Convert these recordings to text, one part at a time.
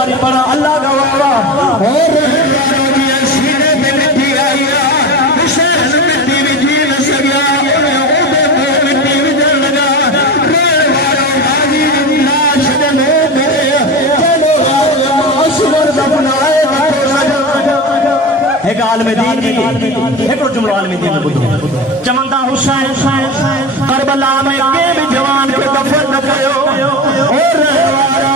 बारी पढ़ा अल्लाह का वाला और एक आलमे दीन एक जुमलो आलमे दीन बुधो चमंदा हुसैन करबला में के भी जवान के दफन न कयो और रहवारा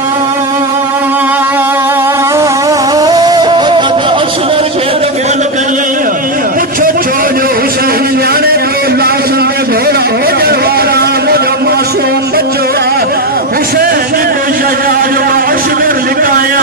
असगर के दफन करे पूछो छोड़ो हुसैन याने के लाश में घोड़ा हो रहवारा मुझे मासूम बच्चा हुसैन को शजाज असगर लिखाया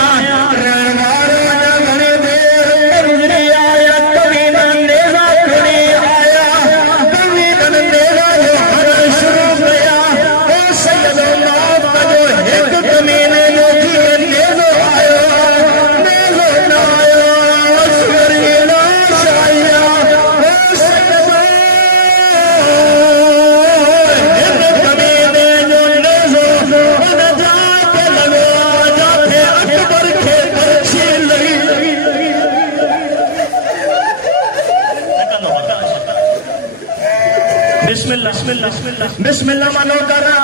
बिस्मिल्लाह बिस्मिल्लाह मनो करा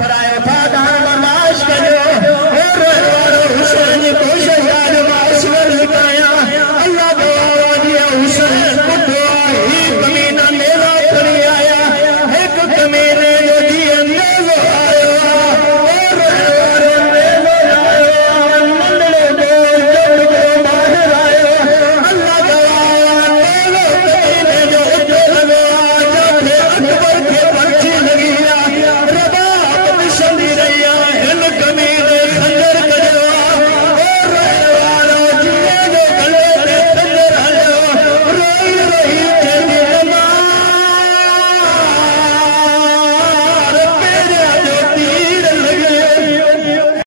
पराए भागा बर्दाश्त करो